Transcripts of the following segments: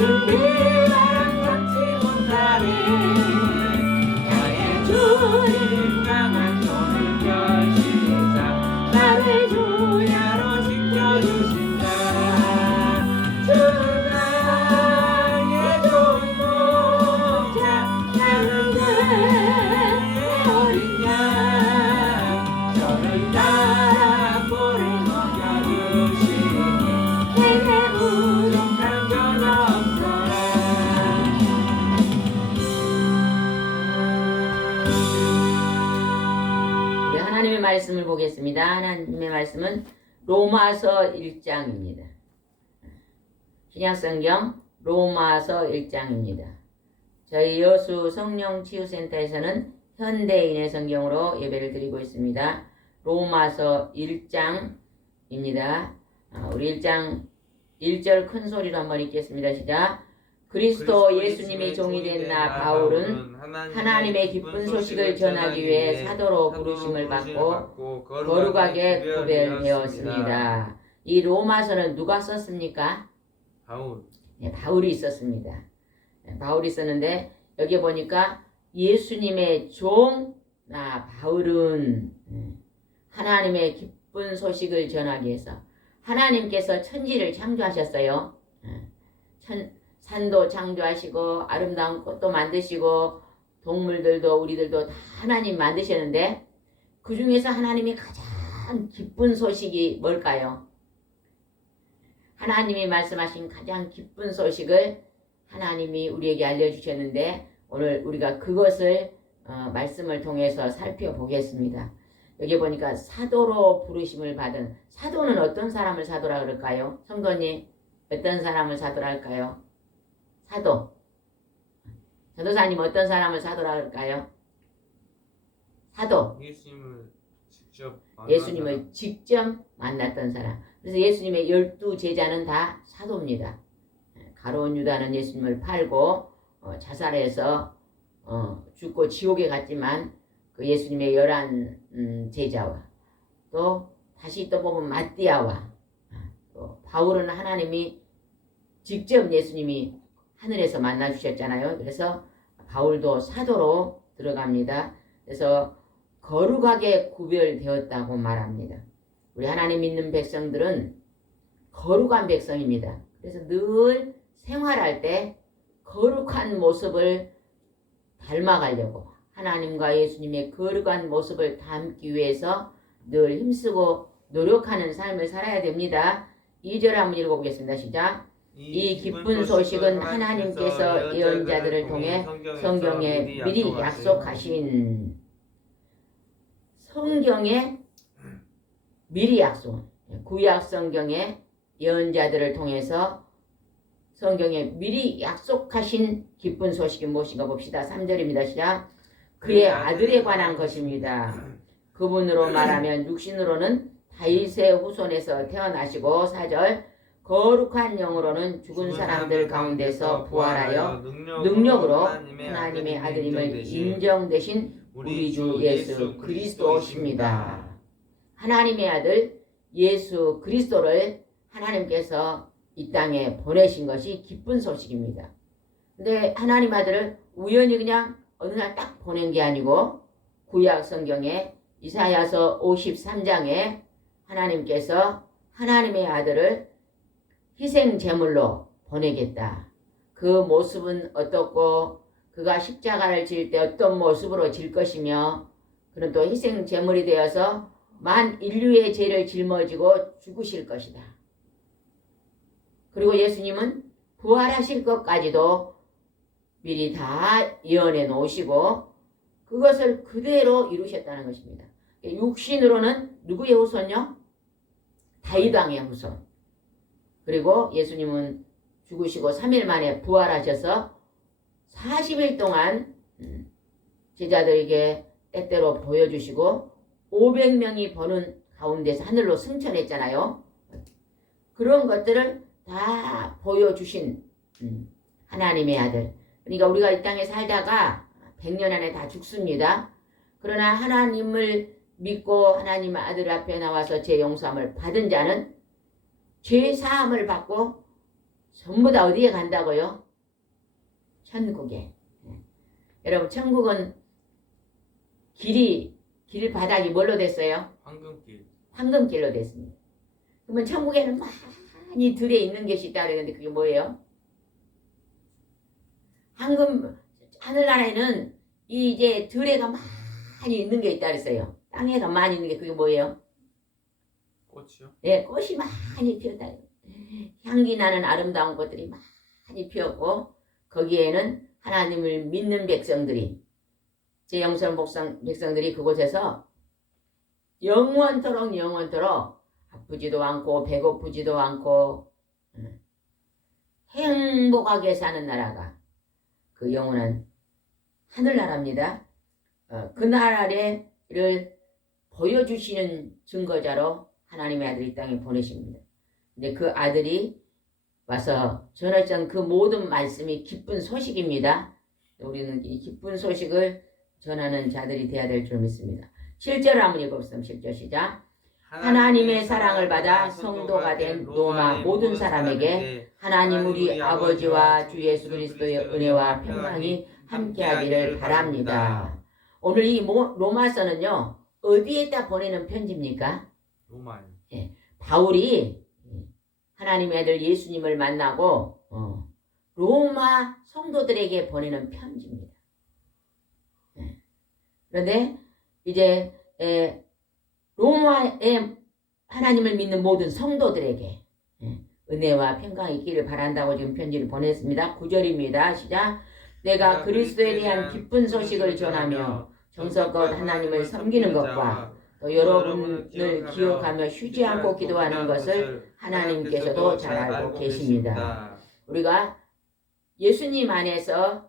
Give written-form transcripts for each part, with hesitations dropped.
준비하란 같이 못하니 나의 주님 강한 손을 펴시사 나를 주야로 지켜주신다. 주는 나의 좋은 목자 나는 그의 어린 양 저를 따라 꼴을 먹여주시니 내게 부족한 전혀 없어라. 우리 하나님의 말씀을 보겠습니다. 하나님의 말씀은 로마서 1장입니다. 신약성경 로마서 1장입니다. 저희 여수 성령치유센터에서는 현대인의 성경으로 예배를 드리고 있습니다. 로마서 1장입니다. 우리 1장 1절 큰 소리로 한번 읽겠습니다. 시작. 그리스도 예수님이 종이 된 나 바울은 하나님의 기쁜 소식을 전하기 위해 사도로 부르심을 받고 거룩하게 구별되었습니다. 이 로마서는 누가 썼습니까? 바울. 네, 바울이 썼습니다. 바울이 썼는데 여기 보니까 예수님의 종 나 바울은 하나님의 기쁜 소식을 전하기 위해서 하나님께서 천지를 창조하셨어요. 산도 창조하시고 아름다운 꽃도 만드시고 동물들도 우리들도 다 하나님 만드셨는데 그 중에서 하나님이 가장 기쁜 소식이 뭘까요? 하나님이 말씀하신 가장 기쁜 소식을 하나님이 우리에게 알려주셨는데 오늘 우리가 그것을 말씀을 통해서 살펴보겠습니다. 여기 보니까 사도로 부르심을 받은 사도는 어떤 사람을 사도라 그럴까요? 성도님 어떤 사람을 사도라 할까요? 사도 전도사님 어떤 사람을 사도라 그럴까요? 사도 예수님을 직접 만났던 사람. 그래서 예수님의 12제자는 다 사도입니다. 가룟 유다는 예수님을 팔고 자살해서 죽고 지옥에 갔지만 그 예수님의 11제자와 또 다시 또 보면 마띠아와 또 바울은 하나님이 직접 예수님이 하늘에서 만나 주셨잖아요. 그래서 바울도 사도로 들어갑니다. 그래서 거룩하게 구별되었다고 말합니다. 우리 하나님 믿는 백성들은 거룩한 백성입니다. 그래서 늘 생활할 때 거룩한 모습을 닮아가려고 하나님과 예수님의 거룩한 모습을 담기 위해서 늘 힘쓰고 노력하는 삶을 살아야 됩니다. 2절 한번 읽어보겠습니다. 시작. 이 기쁜 소식은 하나님께서 예언자들을 통해 성경에 미리 약속하신 성경에 미리 약속 구약 성경에 예언자들을 통해서 성경에 미리 약속하신 기쁜 소식이 무엇인가 봅시다. 3절입니다. 시작. 그의 아들에 관한 것입니다. 그분으로 말하면 육신으로는 다윗의 후손에서 태어나시고 4절 거룩한 영으로는 죽은 사람들 가운데서 부활하여 능력으로 하나님의 아들임을 인정되신 우리 주 예수 그리스도십니다. 하나님의 아들 예수 그리스도를 하나님께서 이 땅에 보내신 것이 기쁜 소식입니다. 근데 하나님 아들을 우연히 그냥 어느 날 딱 보낸 게 아니고 구약 성경에 이사야서 53장에 하나님께서 하나님의 아들을 희생 제물로 보내겠다. 그 모습은 어떻고 그가 십자가를 질 때 어떤 모습으로 질 것이며 그는 또 희생 제물이 되어서 만 인류의 죄를 짊어지고 죽으실 것이다. 그리고 예수님은 부활하실 것까지도 미리 다 예언해 놓으시고 그것을 그대로 이루셨다는 것입니다. 육신으로는 누구의 후손요? 다윗 왕의 후손. 그리고 예수님은 죽으시고 3일 만에 부활하셔서 40일 동안 제자들에게 때때로 보여주시고 500명이 보는 가운데서 하늘로 승천했잖아요. 그런 것들을 다 보여주신 하나님의 아들. 그러니까 우리가 이 땅에 살다가 100년 안에 다 죽습니다. 그러나 하나님을 믿고 하나님의 아들 앞에 나와서 죄 용서함을 받은 자는 죄 사함을 받고 전부 다 어디에 간다고요? 천국에. 여러분 천국은 길 바닥이 뭘로 됐어요? 황금길. 황금길로 됐습니다. 그러면 천국에는 많이 들에 있는 것이 있다 그랬는데 그게 뭐예요? 하늘나라에는 이제 들에가 많이 있는 게 있다 그랬어요. 땅에가 많이 있는 게 그게 뭐예요? 꽃이요? 네, 꽃이 많이 피었다. 향기 나는 아름다운 꽃들이 많이 피었고 거기에는 하나님을 믿는 백성들이 제 영성 백성들이 그곳에서 영원토록 아프지도 않고 배고프지도 않고 행복하게 사는 나라가 그 영원한 하늘나라입니다. 그 나라를 보여주시는 증거자로 하나님의 아들이 이 땅에 보내십니다. 근데 그 아들이 와서 전했던 그 모든 말씀이 기쁜 소식입니다. 우리는 이 기쁜 소식을 전하는 자들이 되어야 될 줄 믿습니다. 7절 한번 읽어보겠습니다. 7절 시작. 하나님의 사랑을 받아 성도가 된 로마 모든 사람에게 하나님 우리 아버지와 주 예수 그리스도의 은혜와 평강이 함께하기를 바랍니다. 오늘 이 로마서는요 어디에다 보내는 편지입니까? 로마요. 바울이 하나님의 아들 예수님을 만나고 로마 성도들에게 보내는 편지입니다. 그런데 이제 로마에 하나님을 믿는 모든 성도들에게 은혜와 평강이 있기를 바란다고 지금 편지를 보냈습니다. 9절입니다. 시작. 내가 그리스도에 대한 기쁜 소식을 전하며 정성껏 하나님을 섬기는 것과 또 여러분을 기억하며 쉬지 않고 기도하는 것을 하나님께서도 잘 알고 계십니다. 우리가 예수님 안에서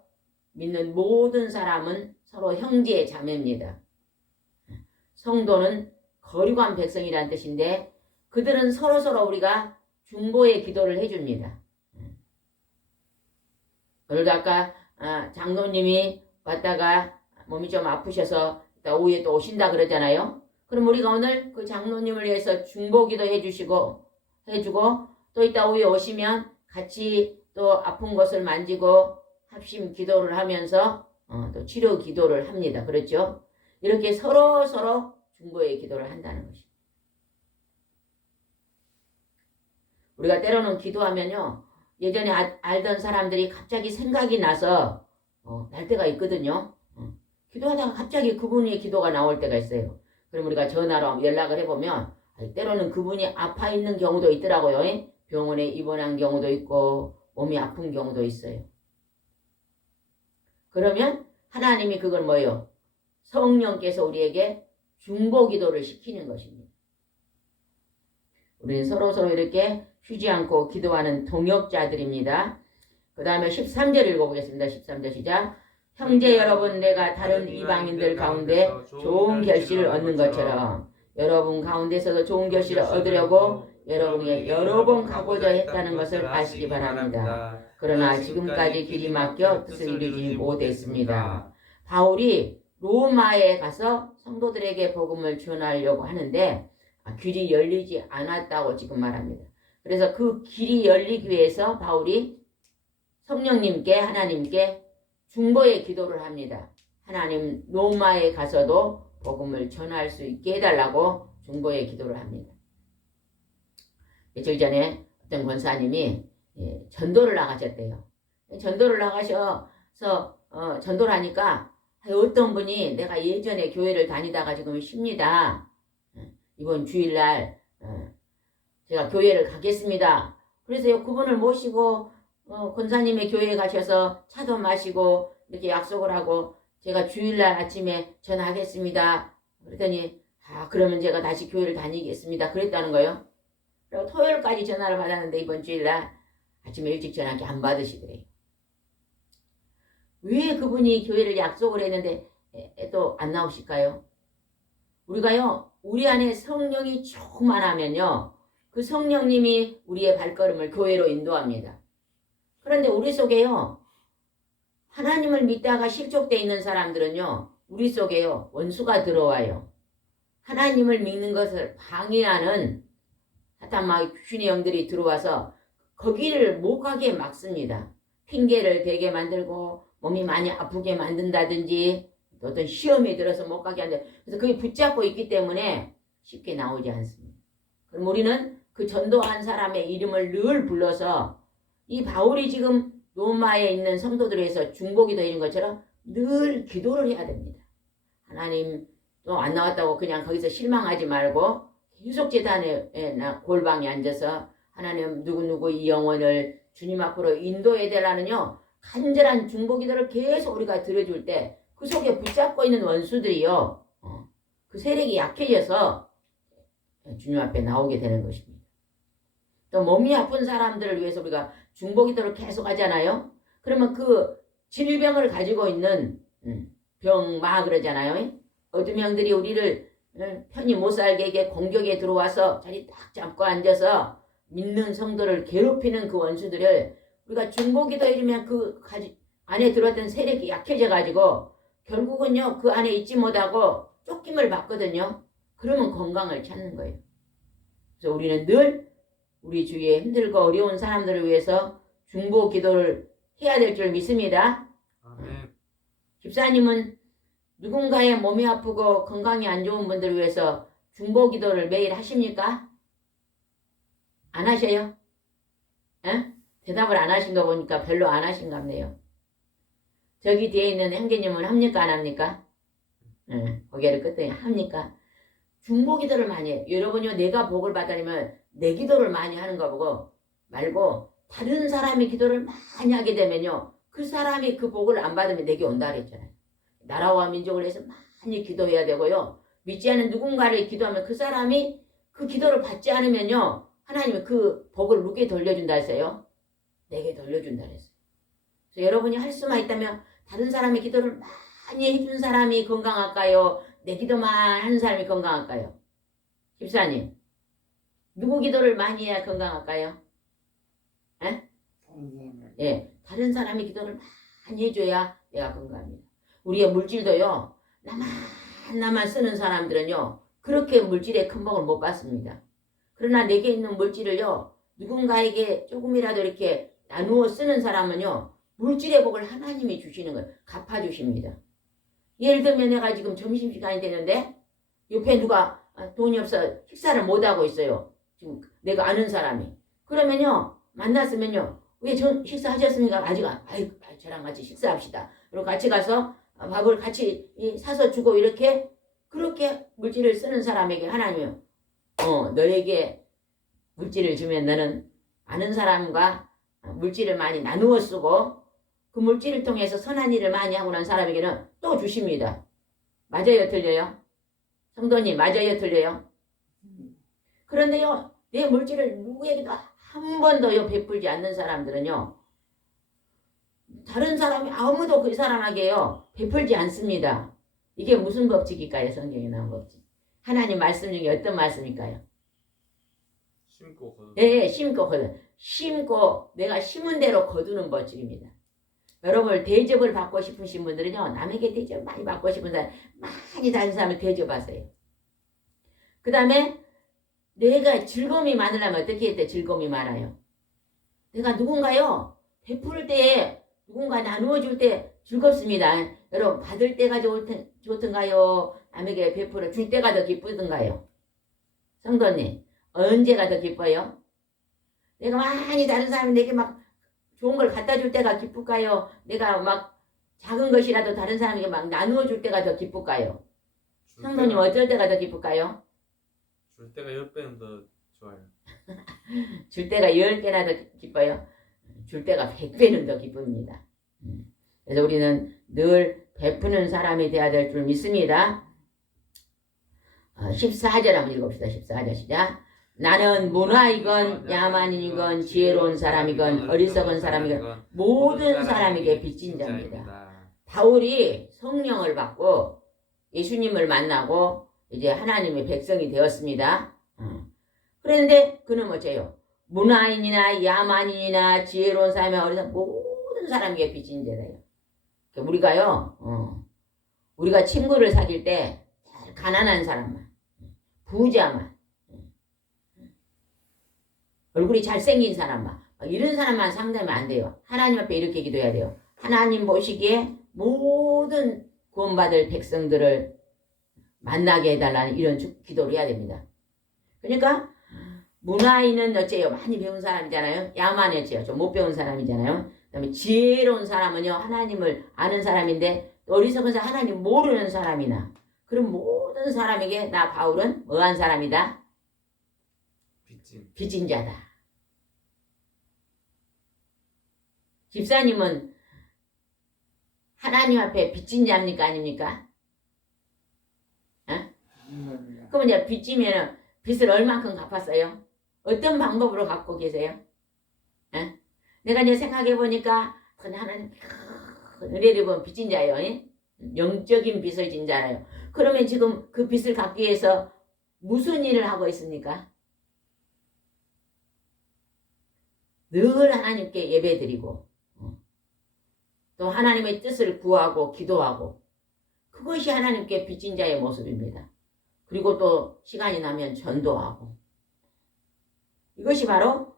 믿는 모든 사람은 서로 형제 자매입니다. 성도는 거룩한 백성이라는 뜻인데 그들은 서로서로 우리가 중보의 기도를 해줍니다. 오늘도 아까 장로님이 왔다가 몸이 좀 아프셔서 오후에 또 오신다 그러잖아요. 그럼 우리가 오늘 그 장로님을 위해서 중보기도 해주고 또 이따 오후에 오시면 같이 또 아픈 것을 만지고 합심 기도를 하면서 또 치료 기도를 합니다. 그렇죠? 이렇게 서로 중보의 기도를 한다는 것입니다. 우리가 때로는 기도하면요 예전에 알던 사람들이 갑자기 생각이 나서 날 때가 있거든요. 기도하다가 갑자기 그분의 기도가 나올 때가 있어요. 그럼 우리가 전화로 연락을 해보면 때로는 그분이 아파 있는 경우도 있더라고요. 병원에 입원한 경우도 있고 몸이 아픈 경우도 있어요. 그러면 하나님이 그걸 뭐예요? 성령께서 우리에게 중보기도를 시키는 것입니다. 우리는 서로 이렇게 쉬지 않고 기도하는 동역자들입니다. 그 다음에 13절 읽어보겠습니다. 13절 시작. 형제 여러분, 내가 다른 이방인들 가운데 좋은 결실을 얻는 것처럼 여러분 가운데서도 좋은 결실을 얻으려고 여러분에게 여러 번 가고자 했다는 것을 아시기 바랍니다. 그러나 지금까지 길이 막혀 뜻을 이루지 못했습니다. 바울이 로마에 가서 성도들에게 복음을 전하려고 하는데 길이 열리지 않았다고 지금 말합니다. 그래서 그 길이 열리기 위해서 바울이 성령님께 하나님께 중보의 기도를 합니다. 하나님 로마에 가서도 복음을 전할 수 있게 해달라고 중보의 기도를 합니다. 며칠 전에 어떤 권사님이 전도를 나가셨대요. 전도를 나가셔서 전도를 하니까 어떤 분이 내가 예전에 교회를 다니다가 지금 쉽니다. 이번 주일날 제가 교회를 가겠습니다. 그래서 그분을 모시고 권사님의 교회에 가셔서 차도 마시고 이렇게 약속을 하고 제가 주일날 아침에 전화하겠습니다. 그랬더니 그러면 제가 다시 교회를 다니겠습니다. 그랬다는 거예요. 그리고 토요일까지 전화를 받았는데 이번 주일날 아침에 일찍 전화기 안 받으시더래요. 왜 그분이 교회를 약속을 했는데 또 안 나오실까요? 우리가요 우리 안에 성령이 충만하면요 그 성령님이 우리의 발걸음을 교회로 인도합니다. 그런데 우리 속에요 하나님을 믿다가 실족되어 있는 사람들은요 우리 속에요 원수가 들어와요. 하나님을 믿는 것을 방해하는 사탄 마귀 귀신의 영들이 들어와서 거기를 못 가게 막습니다. 핑계를 대게 만들고 몸이 많이 아프게 만든다든지 어떤 시험에 들어서 못 가게 한다. 그래서 그게 붙잡고 있기 때문에 쉽게 나오지 않습니다. 그럼 우리는 그 전도한 사람의 이름을 늘 불러서 이 바울이 지금 로마에 있는 성도들을 위해서 중보기도 이런 것처럼 늘 기도를 해야 됩니다. 하나님 또 안 나왔다고 그냥 거기서 실망하지 말고 계속 제단에 골방에 앉아서 하나님 누구누구 이 영혼을 주님 앞으로 인도해야 되라는요 간절한 중보기도를 계속 우리가 들어줄 때 그 속에 붙잡고 있는 원수들이요 그 세력이 약해져서 주님 앞에 나오게 되는 것입니다. 또 몸이 아픈 사람들을 위해서 우리가 중보기도를 계속 하잖아요. 그러면 그 질병을 가지고 있는 병마 그러잖아요. 어둠 영들이 우리를 편히 못 살게 하게 공격에 들어와서 자리 딱 잡고 앉아서 믿는 성도를 괴롭히는 그 원수들을 우리가 중보기도 해주면 그 안에 들어왔던 세력이 약해져 가지고 결국은요 그 안에 있지 못하고 쫓김을 받거든요. 그러면 건강을 찾는 거예요. 그래서 우리는 늘 우리 주위에 힘들고 어려운 사람들을 위해서 중보기도를 해야 될 줄 믿습니다. 아멘. 집사님은 누군가의 몸이 아프고 건강이 안 좋은 분들을 위해서 중보기도를 매일 하십니까? 안 하셔요? 에? 대답을 안 하신 거 보니까 별로 안 하신가 보네요. 저기 뒤에 있는 형제님은 합니까? 안 합니까? 고개를 끄덕이 합니까? 중보기도를 많이 해요. 여러분요 내가 복을 받으려면 내 기도를 많이 하는 거 보고 말고 다른 사람의 기도를 많이 하게 되면요 그 사람이 그 복을 안 받으면 내게 온다 그랬잖아요. 나라와 민족을 위해서 많이 기도해야 되고요. 믿지 않는 누군가를 기도하면 그 사람이 그 기도를 받지 않으면요 하나님이 그 복을 누구에 돌려준다 했어요? 내게 돌려준다 했어요. 그래서 여러분이 할 수만 있다면 다른 사람의 기도를 많이 해준 사람이 건강할까요? 내 기도만 하는 사람이 건강할까요? 집사님 누구 기도를 많이 해야 건강할까요? 에? 예, 다른 사람의 기도를 많이 해줘야 내가 건강합니다. 우리의 물질도요 나만 쓰는 사람들은요 그렇게 물질의 큰 복을 못 받습니다. 그러나 내게 있는 물질을요 누군가에게 조금이라도 이렇게 나누어 쓰는 사람은요 물질의 복을 하나님이 주시는 거예요. 갚아주십니다. 예를 들면 내가 지금 점심시간이 되는데 옆에 누가 돈이 없어 식사를 못하고 있어요. 지금 내가 아는 사람이. 그러면요 만났으면요 왜 식사하셨습니까? 아직 아이고 저랑 같이 식사합시다. 그리고 같이 가서 밥을 같이 사서 주고 이렇게 그렇게 물질을 쓰는 사람에게 하나님이 너에게 물질을 주면 너는 아는 사람과 물질을 많이 나누어 쓰고 그 물질을 통해서 선한 일을 많이 하고 난 사람에게는 또 주십니다. 맞아요? 틀려요? 성도님 맞아요? 틀려요? 그런데요 내 물질을 누구에게도 한 번도요 베풀지 않는 사람들은요 다른 사람이 아무도 그 사람에게요 베풀지 않습니다. 이게 무슨 법칙일까요? 성경에 나온 법칙. 하나님 말씀 중에 어떤 말씀일까요? 심고 거둔. 네, 심고 거둔. 심고 내가 심은 대로 거두는 법칙입니다. 여러분 대접을 받고 싶으신 분들은요 남에게 대접 많이 받고 싶은 사람 많이 다른 사람을 대접하세요. 그 다음에 내가 즐거움이 많으려면 어떻게 해야 돼? 즐거움이 많아요. 내가 누군가요 베풀 때 누군가 나누어 줄 때 즐겁습니다. 여러분 받을 때가 좋던가요? 남에게 베풀어 줄 때가 더 기쁘던가요? 성도님 언제가 더 기뻐요? 내가 많이 다른 사람이 내게 막 좋은 걸 갖다 줄 때가 기쁠까요? 내가 막 작은 것이라도 다른 사람에게 막 나누어 줄 때가 더 기쁠까요? 성도님 어쩔 때가 더 기쁠까요? 줄 때가 10배는 더 좋아요. 줄 때가 10배나 더 기뻐요? 줄 때가 100배는 더 기쁩니다. 그래서 우리는 늘 베푸는 사람이 되어야 될 줄 믿습니다. 14절 한번 읽읍시다. 14절 시작. 나는 문화이건 야만인이건 지혜로운 사람이건 어리석은 사람이건 모든 사람에게 빚진 자입니다. 바울이 성령을 받고 예수님을 만나고 이제 하나님의 백성이 되었습니다. 그런데 그는 뭐죠? 문화인이나 야만인이나 지혜로운 사람이나 어리석은 모든 사람에게 빚진 자래요. 우리가요, 우리가 친구를 사귈 때 가난한 사람만, 부자만, 얼굴이 잘생긴 사람만, 이런 사람만 상담하면 안 돼요. 하나님 앞에 이렇게 기도해야 돼요. 하나님 보시기에 모든 구원받을 백성들을 만나게 해달라는 이런 기도를 해야 됩니다. 그러니까 문화인은 어째요? 많이 배운 사람이잖아요. 야만이었죠. 좀 못 배운 사람이잖아요. 그 다음에 지혜로운 사람은요. 하나님을 아는 사람인데 어리석은 사람 하나님 모르는 사람이나 그럼 모든 사람에게 나 바울은 뭐한 사람이다? 빚진 자다. 집사님은 하나님 앞에 빚진 자입니까? 아닙니까? 그럼 이제 빚지면 빚을 얼만큼 갚았어요? 어떤 방법으로 갚고 계세요? 에? 내가 이제 생각해 보니까 하나님 은혜를 본 빚진 자예요. 에? 영적인 빚을 진 자예요. 그러면 지금 그 빚을 갚기 위해서 무슨 일을 하고 있습니까? 늘 하나님께 예배드리고 또 하나님의 뜻을 구하고 기도하고 그것이 하나님께 빚진 자의 모습입니다. 그리고 또 시간이 나면 전도하고 이것이 바로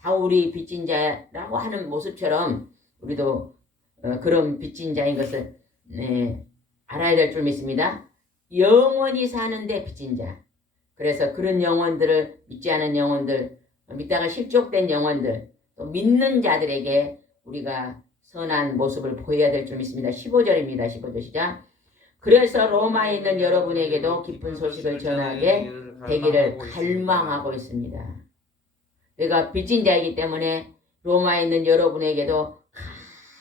바울이 빚진 자라고 하는 모습처럼 우리도 그런 빚진 자인 것을 알아야 될 줄 믿습니다. 영원히 사는데 빚진 자. 그래서 그런 영혼들을 믿지 않은 영혼들, 믿다가 실족된 영혼들, 또 믿는 자들에게 우리가 선한 모습을 보여야 될 줄 믿습니다. 15절입니다. 15절 시작. 그래서 로마에 있는 여러분에게도 기쁜 소식을 전하게 되기를 갈망하고 있습니다. 내가 빚진 자이기 때문에 로마에 있는 여러분에게도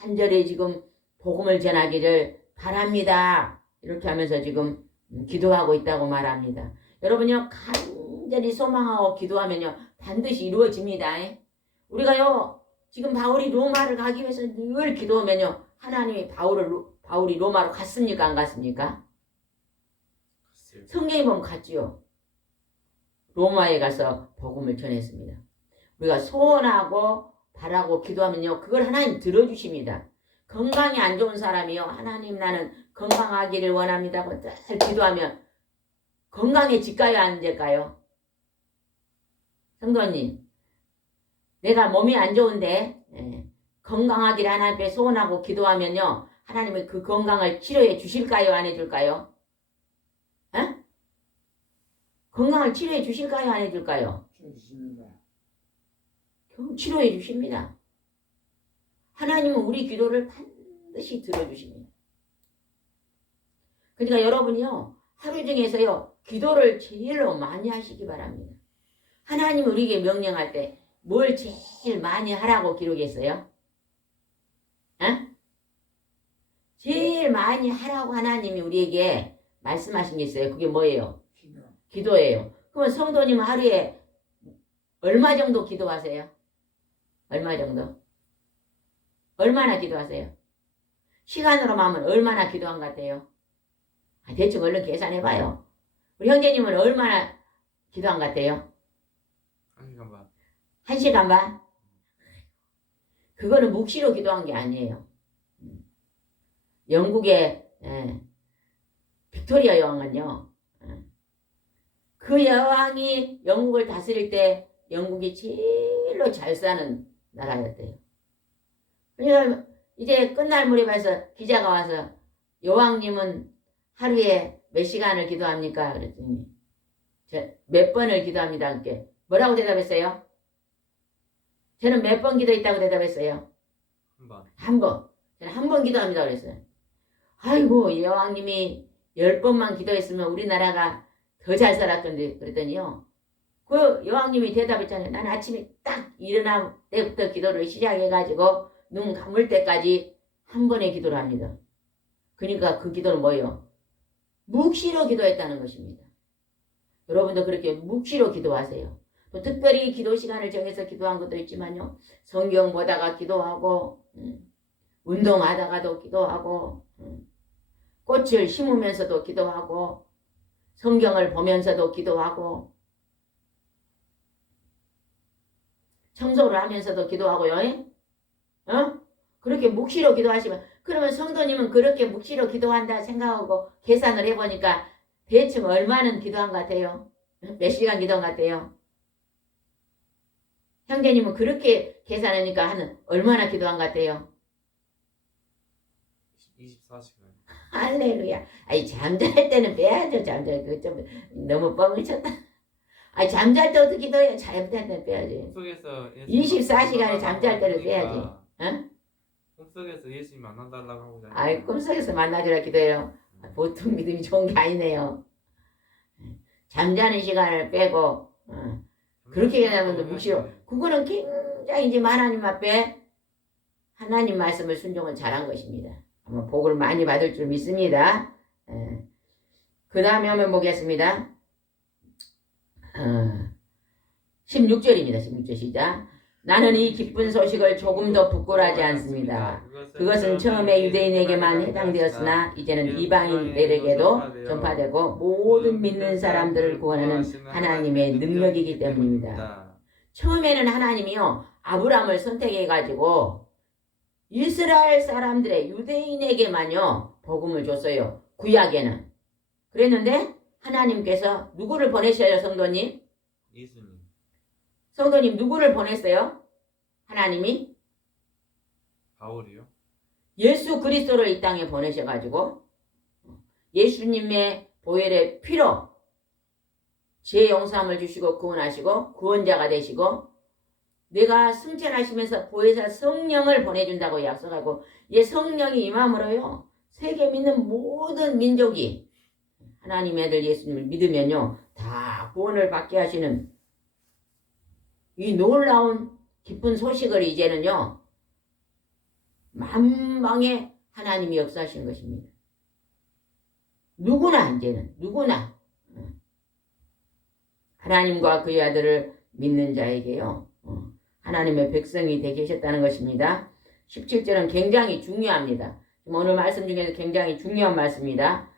간절히 지금 복음을 전하기를 바랍니다. 이렇게 하면서 지금 기도하고 있다고 말합니다. 여러분요 간절히 소망하고 기도하면요 반드시 이루어집니다. 우리가요 지금 바울이 로마를 가기 위해서 늘 기도하면요 하나님이 바울이 로마로 갔습니까? 안 갔습니까? 성경에 보면 갔지요. 로마에 가서 복음을 전했습니다. 우리가 소원하고 바라고 기도하면요 그걸 하나님 들어주십니다. 건강이 안 좋은 사람이요 하나님 나는 건강하기를 원합니다 하고 늘 기도하면 건강해질까요? 안 될까요? 성도님 내가 몸이 안 좋은데 건강하기를 하나님께 소원하고 기도하면요 하나님은 그 건강을 치료해 주실까요? 안 해줄까요? 에? 건강을 치료해 주실까요? 안 해줄까요? 치료해 주십니다. 하나님은 우리 기도를 반드시 들어주십니다. 그러니까 여러분이요 하루 중에서요 기도를 제일로 많이 하시기 바랍니다. 하나님은 우리에게 명령할 때 뭘 제일 많이 하라고 기록했어요? 에? 제일 많이 하라고 하나님이 우리에게 말씀하신 게 있어요. 그게 뭐예요? 기도예요. 그러면 성도님은 하루에 얼마 정도 기도하세요? 얼마 정도? 얼마나 기도하세요? 시간으로 하면 얼마나 기도한 것 같아요? 대충 얼른 계산해봐요. 우리 형제님은 얼마나 기도한 것 같아요? 1시간 반. 1시간 반? 그거는 묵시로 기도한 게 아니에요. 영국의 빅토리아 여왕은요. 그 여왕이 영국을 다스릴 때 영국이 제일로 잘 사는 나라였대요. 그러니까 이제 끝날 무렵에서 기자가 와서 여왕님은 하루에 몇 시간을 기도합니까? 그랬더니 몇 번을 기도합니다. 그렇게 뭐라고 대답했어요? 저는 몇 번 기도했다고 대답했어요? 한 번. 저는 한 번 기도합니다. 그랬어요. 아이고 여왕님이 10번만 기도했으면 우리나라가 더 잘 살았던데 그랬더니요. 그 여왕님이 대답했잖아요. 나는 아침에 딱 일어날 때부터 기도를 시작해가지고 눈 감을 때까지 한 번의 기도를 합니다. 그러니까 그 기도는 뭐예요? 묵시로 기도했다는 것입니다. 여러분도 그렇게 묵시로 기도하세요. 또 특별히 기도 시간을 정해서 기도한 것도 있지만요. 성경 보다가 기도하고 운동하다가도 기도하고 꽃을 심으면서도 기도하고 성경을 보면서도 기도하고 청소를 하면서도 기도하고요. 그렇게 묵시로 기도하시면 그러면 성도님은 그렇게 묵시로 기도한다 생각하고 계산을 해보니까 대충 얼마는 기도한 것 같아요? 몇 시간 기도한 것 같아요? 형제님은 그렇게 계산하니까 한 얼마나 기도한 것 같아요? 24시간. 할렐루야. 아니 잠잘 때는 빼야죠. 잠잘 때 좀 너무 뻥을 쳤다. 아니 잠잘 때 어떻게 기도해요? 잠잘 때는 빼야지. 꿈속에서 24시간에 잠잘 때를 빼야지. 응? 꿈속에서 예수님 만나달라고 하고 자니까. 아이 꿈속에서 만나주라 기도해요. 보통 믿음이 좋은 게 아니네요. 잠자는 시간을 빼고 그렇게 하면 묵시요. 그거는 굉장히 이제 하나님 앞에 하나님 말씀을 순종을 잘한 것입니다. 아마 복을 많이 받을 줄 믿습니다. 그 다음에 한번 보겠습니다. 16절입니다. 16절 시작. 나는 이 기쁜 소식을 조금도 부끄러워하지 않습니다. 그것은 처음에 유대인에게만 해당되었으나 이제는 이방인들에게도 전파되고 모든 믿는 사람들을 구원하는 하나님의 능력이기 때문입니다. 처음에는 하나님이요 아브라함을 선택해가지고 이스라엘 사람들의 유대인에게만요 복음을 줬어요. 구약에는. 그랬는데 하나님께서 누구를 보내셔요 성도님? 예수님. 성도님 누구를 보냈어요? 하나님이? 바울이요? 예수 그리스도를 이 땅에 보내셔가지고 예수님의 보혈의 피로 죄 용서함을 주시고 구원하시고 구원자가 되시고 내가 승천하시면서 보혜사 성령을 보내준다고 약속하고 이 성령이 임함으로요 세계 믿는 모든 민족이 하나님의 아들 예수님을 믿으면요 다 구원을 받게 하시는 이 놀라운 기쁜 소식을 이제는요 만방에 하나님이 역사하시는 것입니다. 누구나 이제는 누구나 하나님과 그의 아들을 믿는 자에게요 하나님의 백성이 되게 하셨다는 것입니다. 17절은 굉장히 중요합니다. 오늘 말씀 중에서 굉장히 중요한 말씀입니다.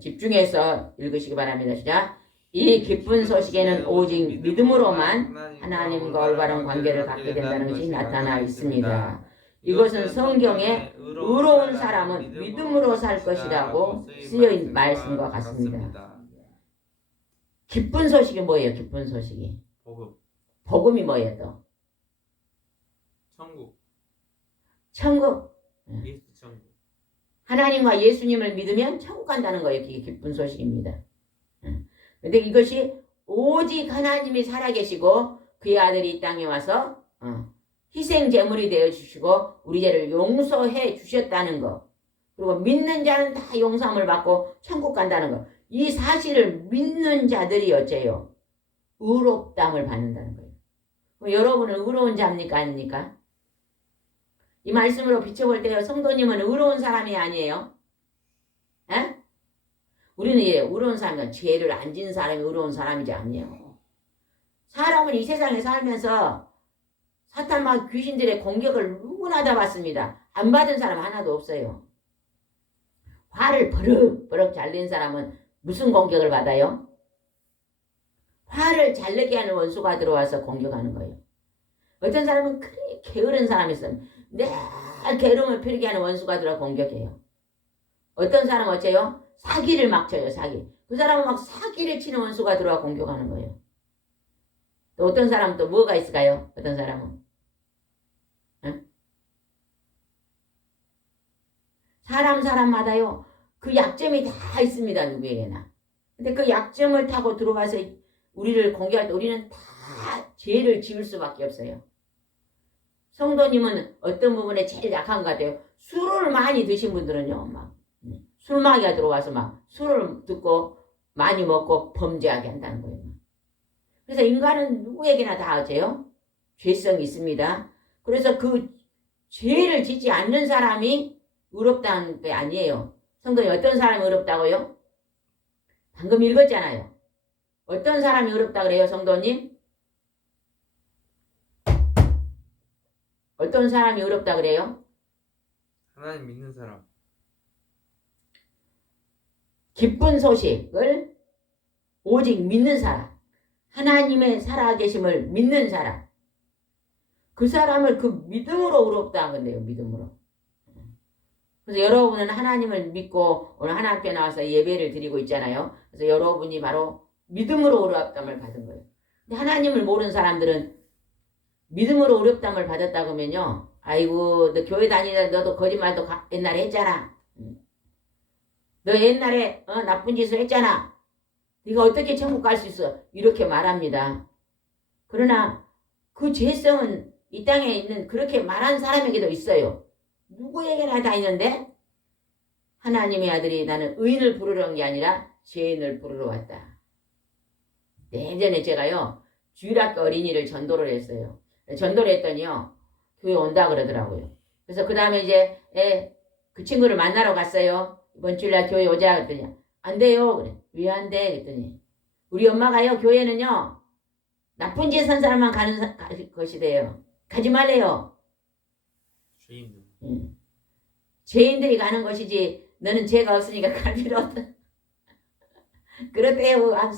집중해서 읽으시기 바랍니다. 시작. 이 기쁜 소식에는 오직 믿음으로만 하나님과 올바른 관계를 갖게 된다는 것이 나타나 있습니다. 이것은 성경에 의로운 사람은 믿음으로 살 것이라고 쓰여있는 말씀과 같습니다. 기쁜 소식이 뭐예요? 기쁜 소식이. 복음. 복음이 뭐예요 또? 천국. 천국. 예수 천국. 하나님과 예수님을 믿으면 천국 간다는 거예요. 그게 기쁜 소식입니다. 근데 이것이 오직 하나님이 살아계시고 그의 아들이 이 땅에 와서 희생 제물이 되어 주시고 우리 죄를 용서해 주셨다는 거. 그리고 믿는 자는 다 용서함을 받고 천국 간다는 거. 이 사실을 믿는 자들이 어째요? 의롭다함을 받는다는 거예요. 여러분은 의로운 자입니까? 아닙니까? 이 말씀으로 비춰볼 때요. 성도님은 의로운 사람이 아니에요. 에? 우리는 의로운 사람은 죄를 안 지은 사람이 의로운 사람이지 아니에요. 사람은 이 세상에 살면서 사탄과 귀신들의 공격을 누구나 다 받습니다. 안 받은 사람 하나도 없어요. 화를 버럭버럭 잘 낸 사람은 무슨 공격을 받아요? 화를 잘 내게 하는 원수가 들어와서 공격하는 거예요. 어떤 사람은 그렇게 게으른 사람이 있어요. 늘 게으름을 피우게 하는 원수가 들어 공격해요. 어떤 사람은 어째요? 사기를 막 쳐요. 사기. 그 사람은 막 사기를 치는 원수가 들어와 공격하는 거예요. 또 어떤 사람은 또 뭐가 있을까요? 어떤 사람은 응? 사람마다요 그 약점이 다 있습니다. 누구에게나. 근데 그 약점을 타고 들어와서 우리를 공격할 때 우리는 다 죄를 지을 수밖에 없어요. 성도님은 어떤 부분에 제일 약한 것 같아요. 술을 많이 드신 분들은요 막 술마귀가 들어와서 막 술을 듣고 많이 먹고 범죄하게 한다는 거예요. 그래서 인간은 누구에게나 다 어째요? 죄성이 있습니다. 그래서 그 죄를 짓지 않는 사람이 의롭다는 게 아니에요. 성도님 어떤 사람이 의롭다고요? 방금 읽었잖아요. 어떤 사람이 의롭다 그래요 성도님? 어떤 사람이 의롭다 그래요? 하나님 믿는 사람. 기쁜 소식을 오직 믿는 사람, 하나님의 살아계심을 믿는 사람, 그 사람을 그 믿음으로 의롭다 한 건데요. 믿음으로. 그래서 여러분은 하나님을 믿고 오늘 하나님 앞에 나와서 예배를 드리고 있잖아요. 그래서 여러분이 바로 믿음으로 의롭다함을 받은 거예요. 근데 하나님을 모르는 사람들은 믿음으로 어렵담을 받았다 그러면요. 아이고 너 교회 다니다 너도 거짓말도 옛날에 했잖아. 너 옛날에 나쁜 짓을 했잖아. 네가 어떻게 천국 갈 수 있어? 이렇게 말합니다. 그러나 그 죄성은 이 땅에 있는 그렇게 말한 사람에게도 있어요. 누구에게나 다 있는데 하나님의 아들이 나는 의인을 부르러 온 게 아니라 죄인을 부르러 왔다. 예전에 제가요. 주일학교 어린이를 전도를 했어요. 전도를 했더니요. 교회 온다 그러더라고요. 그래서 그 다음에 이제 그 친구를 만나러 갔어요. 이번 주일날 교회 오자 그랬더니 안 돼요. 그래. 왜 안 돼? 그랬더니 우리 엄마가요. 교회는요. 나쁜 짓 한 사람만 가는 것이래요. 가지 말래요. 죄인들. 죄인들이 가는 것이지 너는 죄가 없으니까 갈 필요 없다. 그렇대요. 한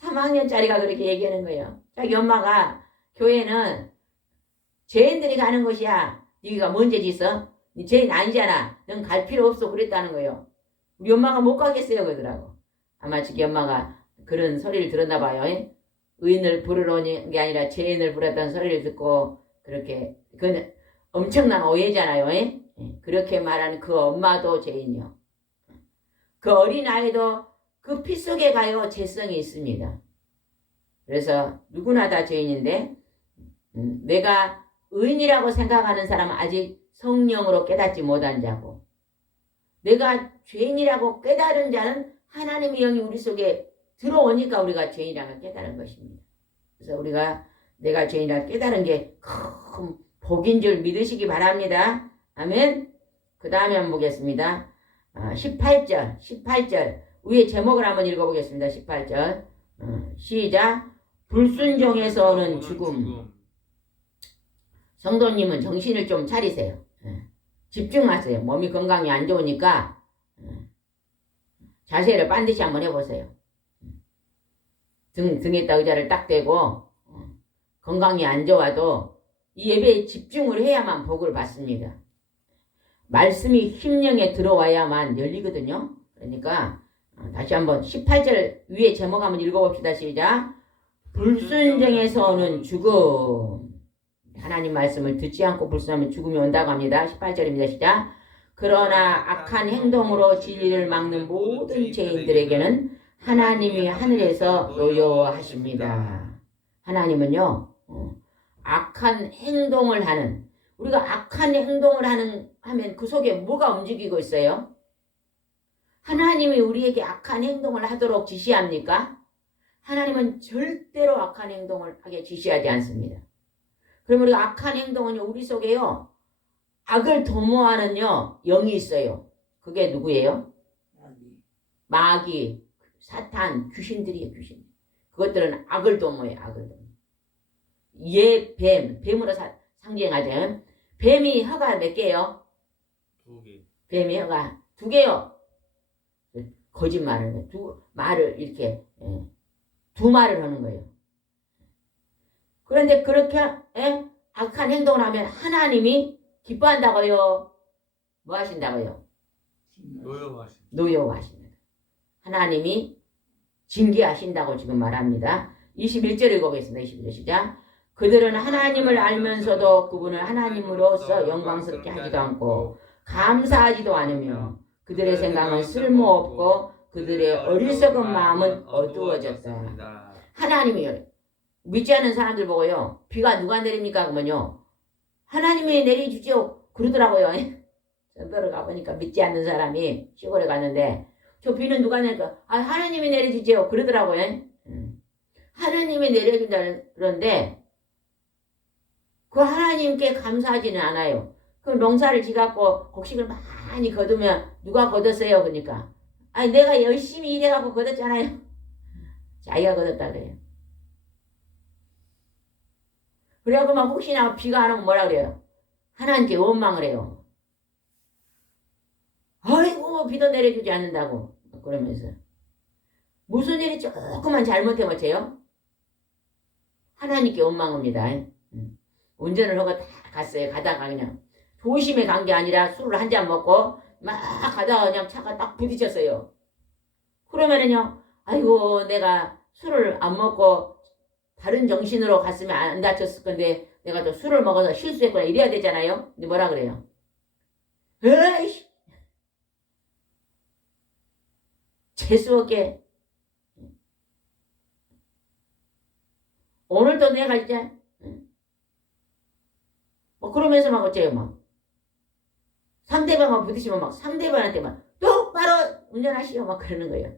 3학년짜리가 그렇게 얘기하는 거예요. 자기 엄마가 교회는 죄인들이 가는 것이야. 네가 뭔 죄 짓어? 네 죄인 아니잖아. 넌 갈 필요 없어. 그랬다는 거예요. 우리 엄마가 못 가겠어요. 그러더라고. 아마 자기 엄마가 그런 소리를 들었나 봐요. 의인을 부르러 온 게 아니라 죄인을 부르다는 소리를 듣고 그렇게 그건 엄청난 오해잖아요. 그렇게 말하는 그 엄마도 죄인이요. 그 어린아이도 그 피 속에 가요. 죄성이 있습니다. 그래서 누구나 다 죄인인데 내가 의인이라고 생각하는 사람은 아직 성령으로 깨닫지 못한 자고 내가 죄인이라고 깨달은 자는 하나님의 영이 우리 속에 들어오니까 우리가 죄인이라고 깨달은 것입니다. 그래서 우리가 내가 죄인이라고 깨달은 게 큰 복인 줄 믿으시기 바랍니다. 아멘. 그 다음에 한번 보겠습니다. 18절 위에 제목을 한번 읽어보겠습니다. 18절 시작. 불순종에서 오는 죽음. 성도님은 정신을 좀 차리세요. 집중하세요. 몸이 건강이 안 좋으니까 자세를 반드시 한번 해보세요. 등에다 의자를 딱 대고 건강이 안 좋아도 이 예배에 집중을 해야만 복을 받습니다. 말씀이 심령에 들어와야만 열리거든요. 그러니까 다시 한번 18절 위에 제목 한번 읽어봅시다. 시작. 불순종에서 오는 죽음. 하나님 말씀을 듣지 않고 불순하면 죽음이 온다고 합니다. 18절입니다. 시작. 그러나 악한 행동으로 진리를 막는 모든 죄인들에게는 하나님이 하늘에서 노여워하십니다. 하나님은요. 악한 행동을 하는 우리가 악한 행동을 하면 그 속에 뭐가 움직이고 있어요? 하나님이 우리에게 악한 행동을 하도록 지시합니까? 하나님은 절대로 악한 행동을 하게 지시하지 않습니다. 그럼 우리가 악한 행동은 우리 속에요. 악을 도모하는요. 영이 있어요. 그게 누구예요? 마귀, 사탄, 귀신들이에요. 귀신. 그것들은 악을 도모해요. 악을 도모. 뱀으로 상징하죠. 뱀이 혀가 몇 개요? 2개. 뱀이 혀가 2개요. 거짓말을 해. 말을 이렇게 두 말을 하는 거예요. 그런데 그렇게 악한 행동을 하면 하나님이 기뻐한다고요? 뭐 하신다고요? 노여워하신다. 하나님이 징계하신다고 지금 말합니다. 21절 읽어보겠습니다. 21절 시작. 그들은 하나님을 알면서도 그분을 하나님으로서 영광스럽게 하지도 않고 감사하지도 않으며 그들의 생각은 쓸모없고 그들의 어리석은 마음은 어두워졌다. 하나님이 믿지 않는 사람들 보고요. 비가 누가 내립니까? 그러면요. 하나님이 내려주죠. 그러더라고요. 전도를 가보니까 믿지 않는 사람이 시골에 갔는데 저 비는 누가 내릴까? 하나님이 내려주죠. 그러더라고요. 하나님이 내려준다는 그런데 그 하나님께 감사하지는 않아요. 그럼 농사를 지갖고 곡식을 많이 거두면 누가 거뒀어요? 그러니까 내가 열심히 일해갖고 거뒀잖아요. 자기가 거뒀다 그래요. 그래갖고 막 혹시나 비가 안 오면 뭐라 그래요? 하나님께 원망을 해요. 아이고 비도 내려주지 않는다고 그러면서 무슨 일이 조금만 잘못하면 어째요? 하나님께 원망합니다. 운전을 하고 다 갔어요. 가다가 그냥 조심히 간 게 아니라 술을 한 잔 먹고 막 가다가 그냥 차가 딱 부딪혔어요. 그러면은요, 아이고 내가 술을 안 먹고 바른 정신으로 갔으면 안 다쳤을 건데 내가 또 술을 먹어서 실수했구나 이래야 되잖아요. 근데 뭐라 그래요? 에이씨 재수없게 오늘도 내가 이제 뭐 그러면서 막 어째요 막 상대방하고 부딪히면 막 상대방한테 막 똑바로 운전하시오 막 그러는 거예요.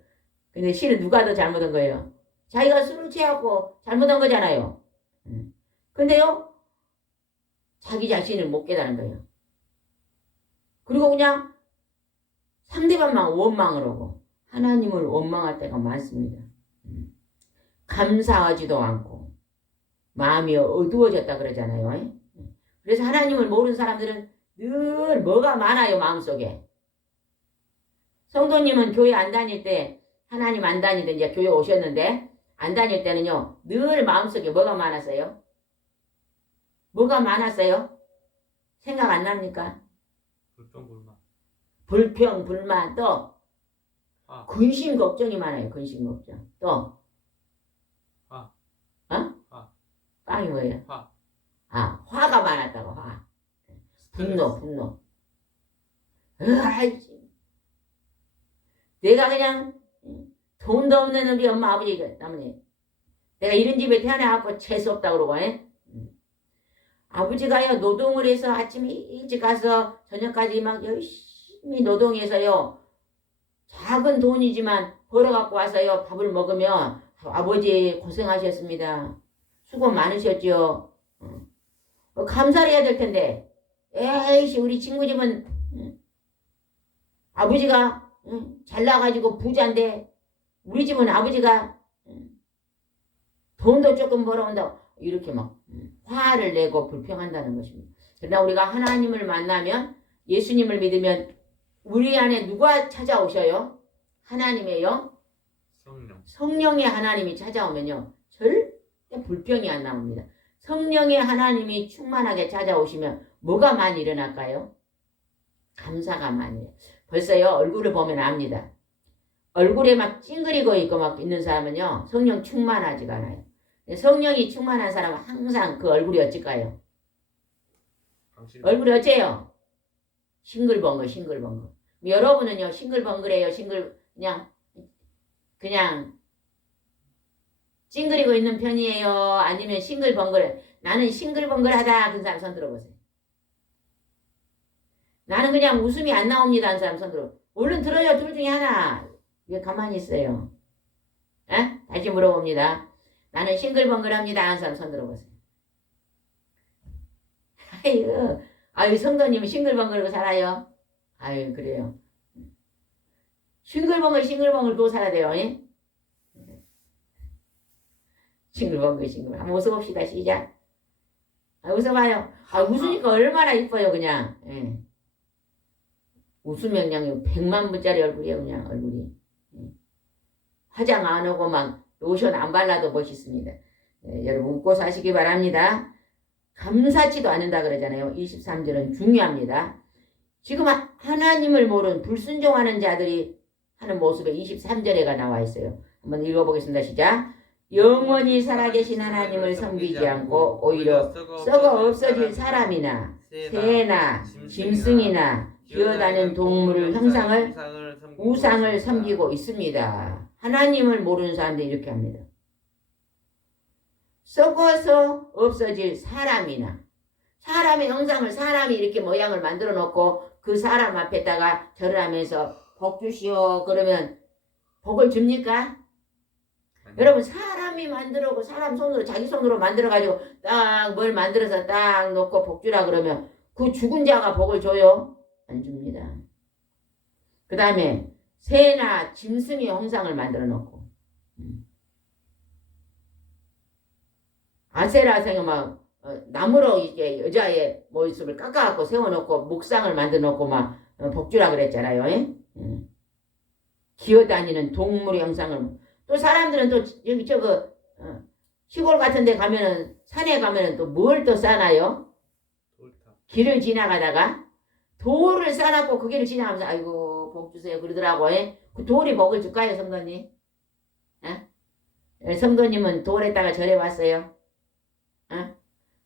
근데 실은 누가 더 잘못한 거예요? 자기가 술을 취하고 잘못한 거잖아요. 근데요 자기 자신을 못 깨달은 거예요. 그리고 그냥 상대방만 원망을 하고 하나님을 원망할 때가 많습니다. 감사하지도 않고 마음이 어두워졌다 그러잖아요. 그래서 하나님을 모르는 사람들은 늘 뭐가 많아요 마음속에. 성도님은 교회 안 다닐 때 하나님 안 다닐 때 이제 교회 오셨는데 안 다닐 때는요 늘 마음속에 뭐가 많았어요? 뭐가 많았어요? 생각 안 납니까? 불평불만. 불평 불만 또 화. 근심 걱정이 많아요. 근심 걱정 또 화. 어? 화. 빵이 뭐예요? 화. 아 화가 많았다고 화. 분노. 아이씨. 내가 그냥 돈도 없는 우리 엄마 아버지 때문에 내가 이런 집에 태어나갖고 재수 없다 그러고 아버지가요 노동을 해서 아침에 일찍 가서 저녁까지 막 열심히 노동해서요 작은 돈이지만 벌어갖고 와서요 밥을 먹으면 아버지 고생하셨습니다. 수고 많으셨죠. 감사를 해야 될 텐데 에이씨 우리 친구 집은 아버지가 잘나가지고 부자인데 우리 집은 아버지가 돈도 조금 벌어온다고 이렇게 막 화를 내고 불평한다는 것입니다. 그러나 우리가 하나님을 만나면 예수님을 믿으면 우리 안에 누가 찾아오셔요? 하나님이에요. 성령의 하나님이 찾아오면요 절대 불평이 안 나옵니다. 성령의 하나님이 충만하게 찾아오시면 뭐가 많이 일어날까요? 감사가 많이 해요. 벌써요 얼굴을 보면 압니다. 얼굴에 막 찡그리고 있고 막 있는 사람은요 성령 충만하지가 않아요. 성령이 충만한 사람은 항상 그 얼굴이 어쩔까요? 얼굴이 어째요? 싱글벙글. 여러분은요 싱글벙글해요? 그냥 찡그리고 있는 편이에요? 아니면 싱글벙글? 나는 싱글벙글하다 그런 사람 손 들어보세요. 나는 그냥 웃음이 안 나옵니다 하는 사람 손 들어. 얼른 들어요. 둘 중에 하나. 왜 가만히 있어요? 에? 다시 물어봅니다. 나는 싱글벙글합니다 하는 사람 손 들어보세요. 아유 성도님은 싱글벙글하고 살아요? 아유 그래요. 싱글벙글 또 살아야 돼요. 예? 싱글벙글 한번 웃어봅시다. 시작. 웃어봐요. 웃으니까 얼마나 이뻐요 그냥. 예. 웃으면 그냥 100만 불짜리 얼굴이에요 그냥 얼굴이. 화장 안 하고 막 로션 안 발라도 멋있습니다. 여러분 웃고 사시기 바랍니다. 감사치도 않는다 그러잖아요. 23절은 중요합니다. 지금 하나님을 모르는 불순종하는 자들이 하는 모습에 23절에가 나와 있어요. 한번 읽어보겠습니다. 시작. 영원히 살아계신 하나님을 섬기지 않고 오히려 썩어 없어질 사람이나 새나 짐승이나 기어다니는 동물을 우상을 섬기고 있습니다. 하나님을 모르는 사람들이 이렇게 합니다. 썩어서 없어질 사람이나 사람의 형상을 사람이 이렇게 모양을 만들어 놓고 그 사람 앞에다가 절을 하면서 복 주시오 그러면 복을 줍니까? 여러분 사람이 만들어고 사람 손으로 자기 손으로 만들어 가지고 딱 뭘 만들어서 딱 놓고 복 주라 그러면 그 죽은 자가 복을 줘요? 안 줍니다. 그 다음에 새나 짐승의 형상을 만들어 놓고 아세라생은 막 나무로 이렇게 여자의 모습을 깎아갖고 세워놓고 목상을 만들어 놓고 막 복주라 그랬잖아요. 기어다니는 동물의 형상을 또 사람들은 또 여기 시골 같은 데 가면은 산에 가면은 또 뭘 또 싸나요? 길을 지나가다가 돌을 싸놨고 그 길을 지나가면서 아이고 복 주세요 그러더라고. 그 돌이 복을 줄까요 성도님? 성도님은 돌에다가 절해 왔어요?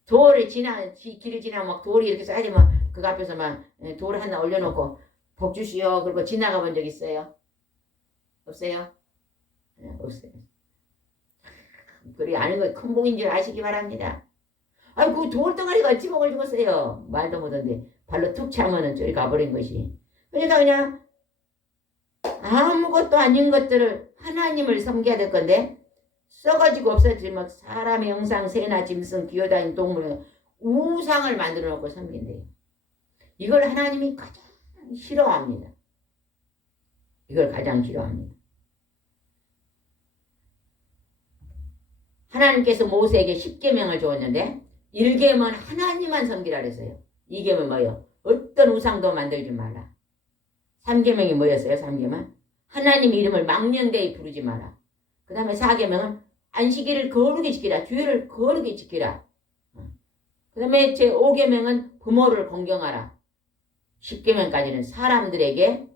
돌을 길을 지나면 막 돌이 이렇게 쌓이면 그 앞에서 막 돌 하나 올려놓고 복 주시오 그리고 지나가 본 적 있어요? 없어요? 없어요. 그리 아는 거 큰 복인 줄 아시기 바랍니다. 아이고 돌덩어리가 어찌 복을 주겠어요. 말도 못하는데 발로 툭 차면은 저리 가버린 것이. 그러니까 그냥 아무것도 아닌 것들을 하나님을 섬겨야 될 건데 써가지고 없어지면 사람의 형상, 새나 짐승, 기어다니는 동물 우상을 만들어 놓고 섬긴대요. 이걸 하나님이 가장 싫어합니다. 이걸 가장 싫어합니다. 하나님께서 모세에게 10계명을 주었는데 1계명은 하나님만 섬기라 그랬어요. 2계명은 뭐예요? 어떤 우상도 만들지 말라. 3계명이 뭐였어요? 3계명? 하나님 이름을 망령되이 부르지 마라. 그 다음에 4계명은 안식일을 거룩히 지키라. 주일을 거룩히 지키라. 그 다음에 제 5계명은 부모를 공경하라. 10계명까지는 사람들에게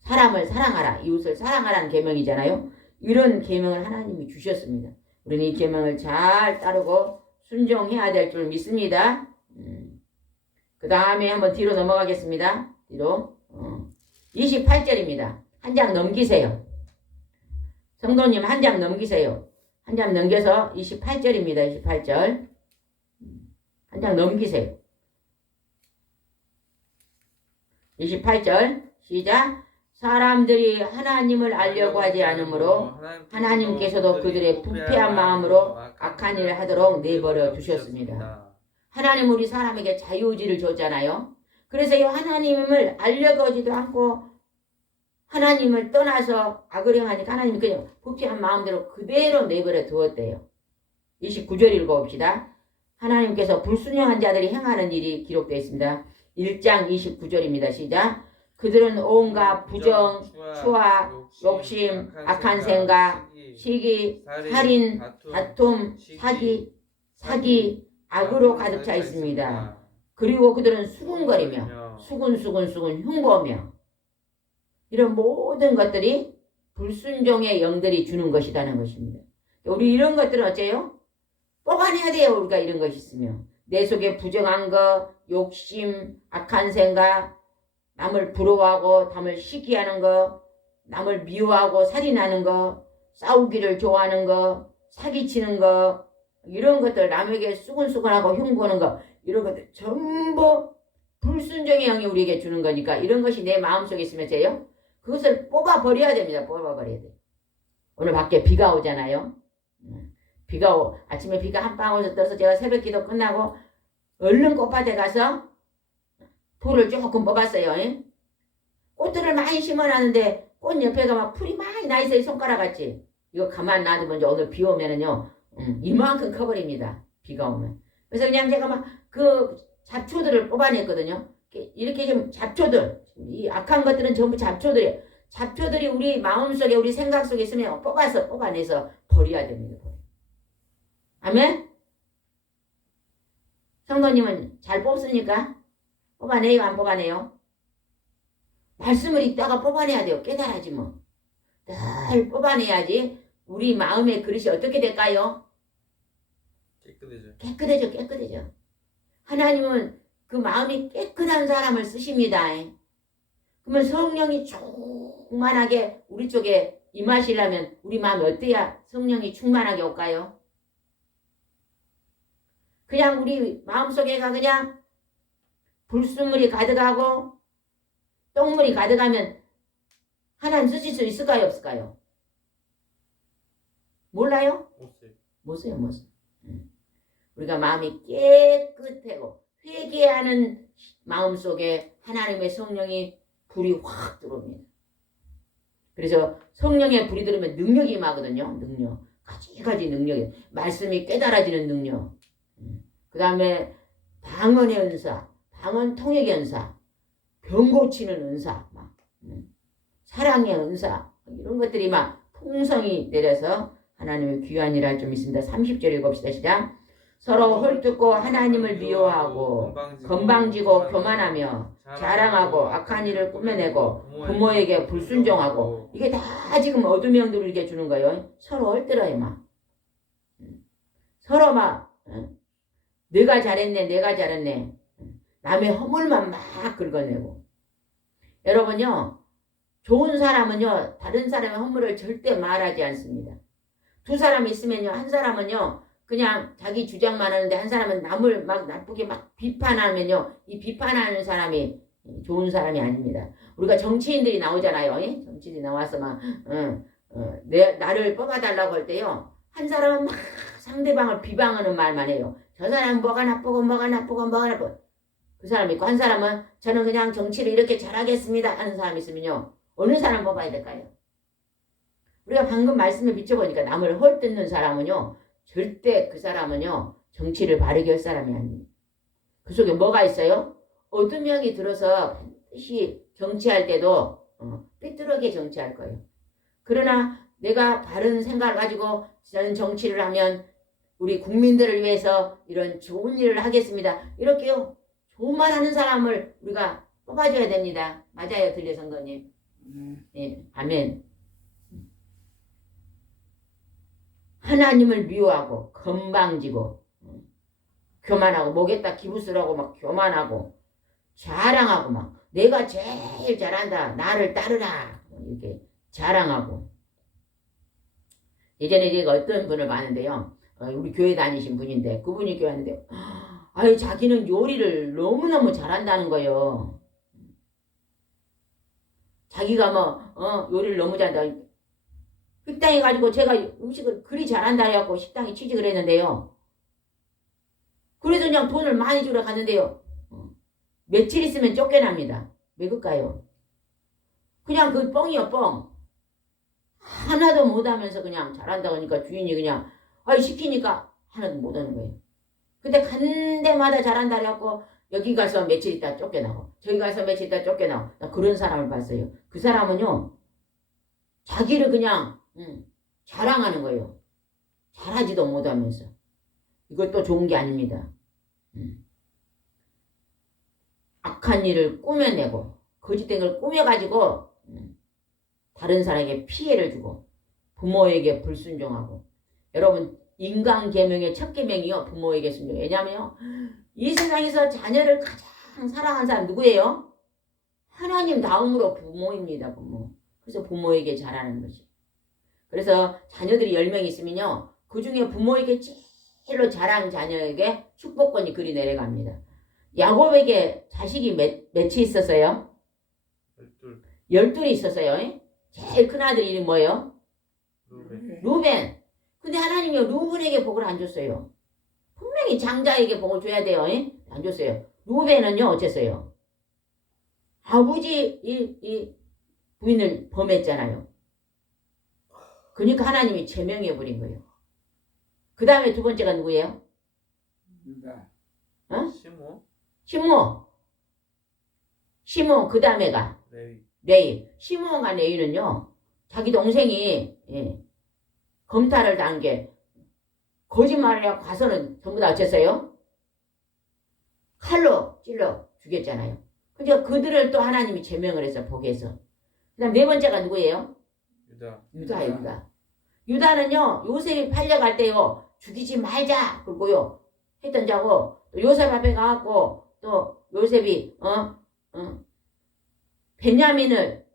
사람을 사랑하라. 이웃을 사랑하라는 계명이잖아요. 이런 계명을 하나님이 주셨습니다. 우리는 이 계명을 잘 따르고 순종해야 될 줄 믿습니다. 그 다음에 한번 뒤로 넘어가겠습니다. 뒤로 28절입니다. 한 장 넘기세요. 성도님 한 장 넘기세요. 한 장 넘겨서 28절입니다. 28절 한 장 넘기세요. 28절 시작. 사람들이 하나님을 알려고 하지 않으므로 하나님께서도 그들의 부패한 마음으로 악한 일을 하도록 내버려 두셨습니다. 하나님 우리 사람에게 자유의지를 줬잖아요. 그래서 이 하나님을 알려고 하지도 않고 하나님을 떠나서 악을 행하니까 하나님이 그냥 부패한 마음대로 그대로 내버려 두었대요. 29절 읽어봅시다. 하나님께서 불순종한 자들이 행하는 일이 기록되어 있습니다. 1장 29절입니다. 시작. 그들은 온갖 부정, 추와, 욕심, 악한 생각, 시기, 살인, 다툼, 사기, 악으로 가득 차 있습니다. 그리고 그들은 수군거리며 수군 흉보며 이런 모든 것들이 불순종의 영들이 주는 것이라는 것입니다. 우리 이런 것들은 어째요? 뽑아내야 돼요. 우리가 이런 것이 있으면. 내 속에 부정한 거, 욕심, 악한 생각, 남을 부러워하고 남을 시기하는 거, 남을 미워하고 살인하는 거, 싸우기를 좋아하는 거, 사기치는 거, 이런 것들 남에게 수근수근하고 흉보는 거, 이런 것들 전부 불순종의 영이 우리에게 주는 거니까 이런 것이 내 마음속에 있으면 돼요. 그것을 뽑아버려야 됩니다. 뽑아버려야 돼. 오늘 밖에 비가 오잖아요. 아침에 비가 한 방울 떠서 제가 새벽 기도 끝나고 얼른 꽃밭에 가서 풀을 조금 뽑았어요. 꽃들을 많이 심어놨는데 꽃 옆에가 막 풀이 많이 나 있어요. 손가락같이. 이거 가만 놔두면 이제 오늘 비 오면은요. 이만큼 커버립니다. 비가 오면. 그래서 그냥 제가 막 그 잡초들을 뽑아냈거든요. 이렇게 좀 잡초들. 이 악한 것들은 전부 잡초들이에요. 잡초들이 우리 마음속에 우리 생각 속에 있으면 뽑아내서 버려야 됩니다. 아멘? 성도님은 잘 뽑습니까? 뽑아내요? 안 뽑아내요? 말씀을 읽다가 뽑아내야 돼요. 깨달아지면. 늘 뽑아내야지 우리 마음의 그릇이 어떻게 될까요? 깨끗해져. 하나님은 그 마음이 깨끗한 사람을 쓰십니다. 그러면 성령이 충만하게 우리 쪽에 임하시려면 우리 마음이 어때야 성령이 충만하게 올까요? 그냥 우리 마음속에가 그냥 불순물이 가득하고 똥물이 가득하면 하나님 쓰실 수 있을까요? 없을까요? 몰라요? 못 써요. 우리가 마음이 깨끗하고 회개하는 마음속에 하나님의 성령이 불이 확 들어옵니다. 그래서 성령의 불이 들으면 능력이 임하거든요. 능력. 가지가지 능력이. 말씀이 깨달아지는 능력. 그 다음에 방언의 은사, 방언 통역의 은사, 병 고치는 은사, 사랑의 은사, 이런 것들이 막 풍성이 내려서 하나님의 귀한 일을 할 줄 믿습니다. 30절 읽읍시다. 시작. 서로 헐뜯고 하나님을 미워하고 건방지고 교만하며 자랑하고 악한 일을 꾸며내고 부모에게 불순종하고 이게 다 지금 어둠의 영들을 이렇게 주는 거예요. 서로 헐뜯어요 막. 서로 막 내가 잘했네, 내가 잘했네. 남의 허물만 막 긁어내고. 여러분요, 좋은 사람은요, 다른 사람의 허물을 절대 말하지 않습니다. 두 사람 있으면요, 한 사람은요, 그냥 자기 주장만 하는데 한 사람은 남을 막 나쁘게 막 비판하면요, 이 비판하는 사람이 좋은 사람이 아닙니다. 우리가 정치인들이 나오잖아요. 예? 정치인이 나와서 막, 나를 뽑아달라고 할 때요, 한 사람은 막 상대방을 비방하는 말만 해요. 저 사람은 뭐가 나쁘고, 뭐가 나쁘고, 뭐가 나쁘고. 그 사람이 있고, 한 사람은 저는 그냥 정치를 이렇게 잘하겠습니다 하는 사람이 있으면요, 어느 사람 뽑아야 될까요? 우리가 방금 말씀을 비춰보니까 남을 헐뜯는 사람은요, 절대 그 사람은요, 정치를 바르게 할 사람이 아닙니다. 그 속에 뭐가 있어요? 어두명이 들어서 반드시 정치할 때도 삐뚤하게 정치할 거예요. 그러나 내가 바른 생각을 가지고 저는 정치를 하면 우리 국민들을 위해서 이런 좋은 일을 하겠습니다. 이렇게요, 좋은 말 하는 사람을 우리가 뽑아줘야 됩니다. 맞아요, 들려 성도님? 예, 아멘. 하나님을 미워하고 건방지고 교만하고 목에다 기부스러고 막 교만하고 자랑하고 막 내가 제일 잘한다, 나를 따르라, 이렇게 자랑하고. 예전에 제가 어떤 분을 봤는데요, 우리 교회 다니신 분인데 그분이 교회 왔는데 아유, 자기는 요리를 너무너무 잘한다는 거예요. 자기가 뭐 요리를 너무 잘한다. 식당에 가지고 제가 음식을 그리 잘한다 해갖고 식당에 취직을 했는데요. 그래서 그냥 돈을 많이 주러 갔는데요, 며칠 있으면 쫓겨납니다. 왜 그럴까요? 그냥 그 뻥이요, 뻥. 하나도 못하면서 그냥 잘한다고 하니까 주인이 그냥 시키니까 하나도 못하는 거예요. 근데 간 데마다 잘한다 해갖고 여기 가서 며칠 있다 쫓겨나고 저기 가서 며칠 있다 쫓겨나고, 나 그런 사람을 봤어요. 그 사람은요, 자기를 그냥 자랑하는 거예요. 잘하지도 못하면서. 이것도 좋은 게 아닙니다. 악한 일을 꾸며내고 거짓된 걸 꾸며가지고 다른 사람에게 피해를 주고 부모에게 불순종하고. 여러분, 인간 계명의 첫 계명이요, 부모에게 순종. 왜냐하면요, 이 세상에서 자녀를 가장 사랑하는 사람 누구예요? 하나님 다음으로 부모입니다. 부모. 그래서 부모에게 잘하는 것이. 그래서 자녀들이 10명 있으면요, 그 중에 부모에게 제일로 잘한 자녀에게 축복권이 그리 내려갑니다. 야곱에게 자식이 몇이 있었어요? 12이 있었어요. 제일 큰 아들 이름이 뭐예요? 루벤. 근데 하나님이 루벤에게 복을 안 줬어요. 분명히 장자에게 복을 줘야 돼요. 안 줬어요. 루벤은요, 어째서요? 아버지 이 부인을 범했잖아요. 그러니까 하나님이 제명해버린 거예요. 그 다음에 두 번째가 누구예요? 시므온. 그 다음에가 레위. 시므온과 레위는요, 자기 동생이 검탈을 당한 게 거짓말을 하고 가서는 전부 다 어쨌어요? 칼로 찔러 죽였잖아요. 그러니까 그들을 또 하나님이 제명을 해서 복해서. 그 다음 네 번째가 누구예요? 유다. 유다는요, 요셉이 팔려갈 때요, 죽이지 말자 그러고요 했던 자고, 또 요셉 앞에 가갖고 또 요셉이 베냐민을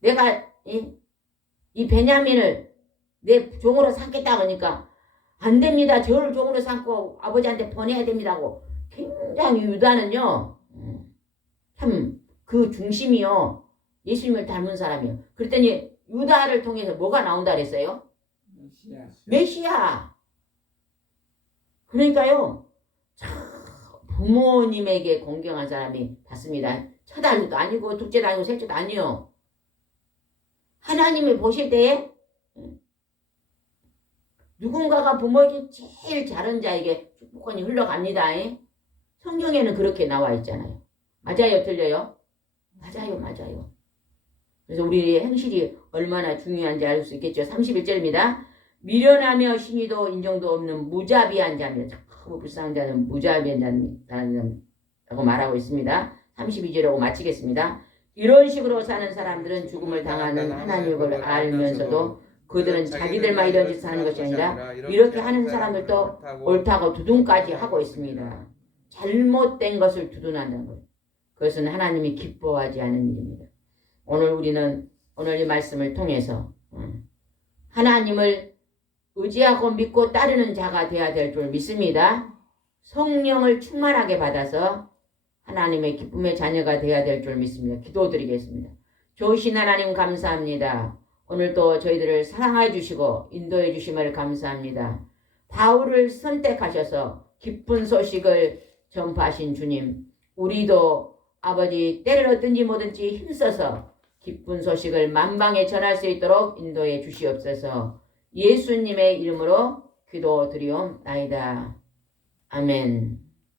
내가 이 베냐민을 내 종으로 삼겠다 그러니까 안 됩니다. 저를 종으로 삼고 아버지한테 보내야 됩니다고. 굉장히 유다는요, 참 그 중심이요, 예수님을 닮은 사람이요. 그랬더니 유다를 통해서 뭐가 나온다 그랬어요? 메시아. 그러니까요, 부모님에게 공경한 사람이 받습니다. 첫 아들도 아니고 둘째도 아니고 셋째도 아니요. 하나님이 보실 때에 누군가가 부모에게 제일 잘한 자에게 축복권이 흘러갑니다. 성경에는 그렇게 나와 있잖아요. 맞아요, 틀려요? 맞아요. 그래서 우리의 행실이 얼마나 중요한지 알 수 있겠죠. 31절입니다. 미련하며 신의도 인정도 없는 무자비한 자며, 참 불쌍한 자는 무자비한 자라고 말하고 있습니다. 32절하고 마치겠습니다. 이런 식으로 사는 사람들은 죽음을 당하는 하나님을 알면서도 그들은 자기들만 이런 짓을 하는 것이 아니라 이렇게 하는 사람들도 옳다고 두둔까지 하고 있습니다. 잘못된 것을 두둔한다는 거예요. 그것은 하나님이 기뻐하지 않은 일입니다. 오늘 이 말씀을 통해서 하나님을 의지하고 믿고 따르는 자가 되어야 될 줄 믿습니다. 성령을 충만하게 받아서 하나님의 기쁨의 자녀가 되어야 될 줄 믿습니다. 기도드리겠습니다. 좋으신 하나님 감사합니다. 오늘도 저희들을 사랑해 주시고 인도해 주심을 감사합니다. 바울을 선택하셔서 기쁜 소식을 전파하신 주님, 우리도 아버지 때를 얻든지 뭐든지 힘써서 기쁜 소식을 만방에 전할 수 있도록 인도해 주시옵소서. 예수님의 이름으로 기도드리옵나이다. 아멘.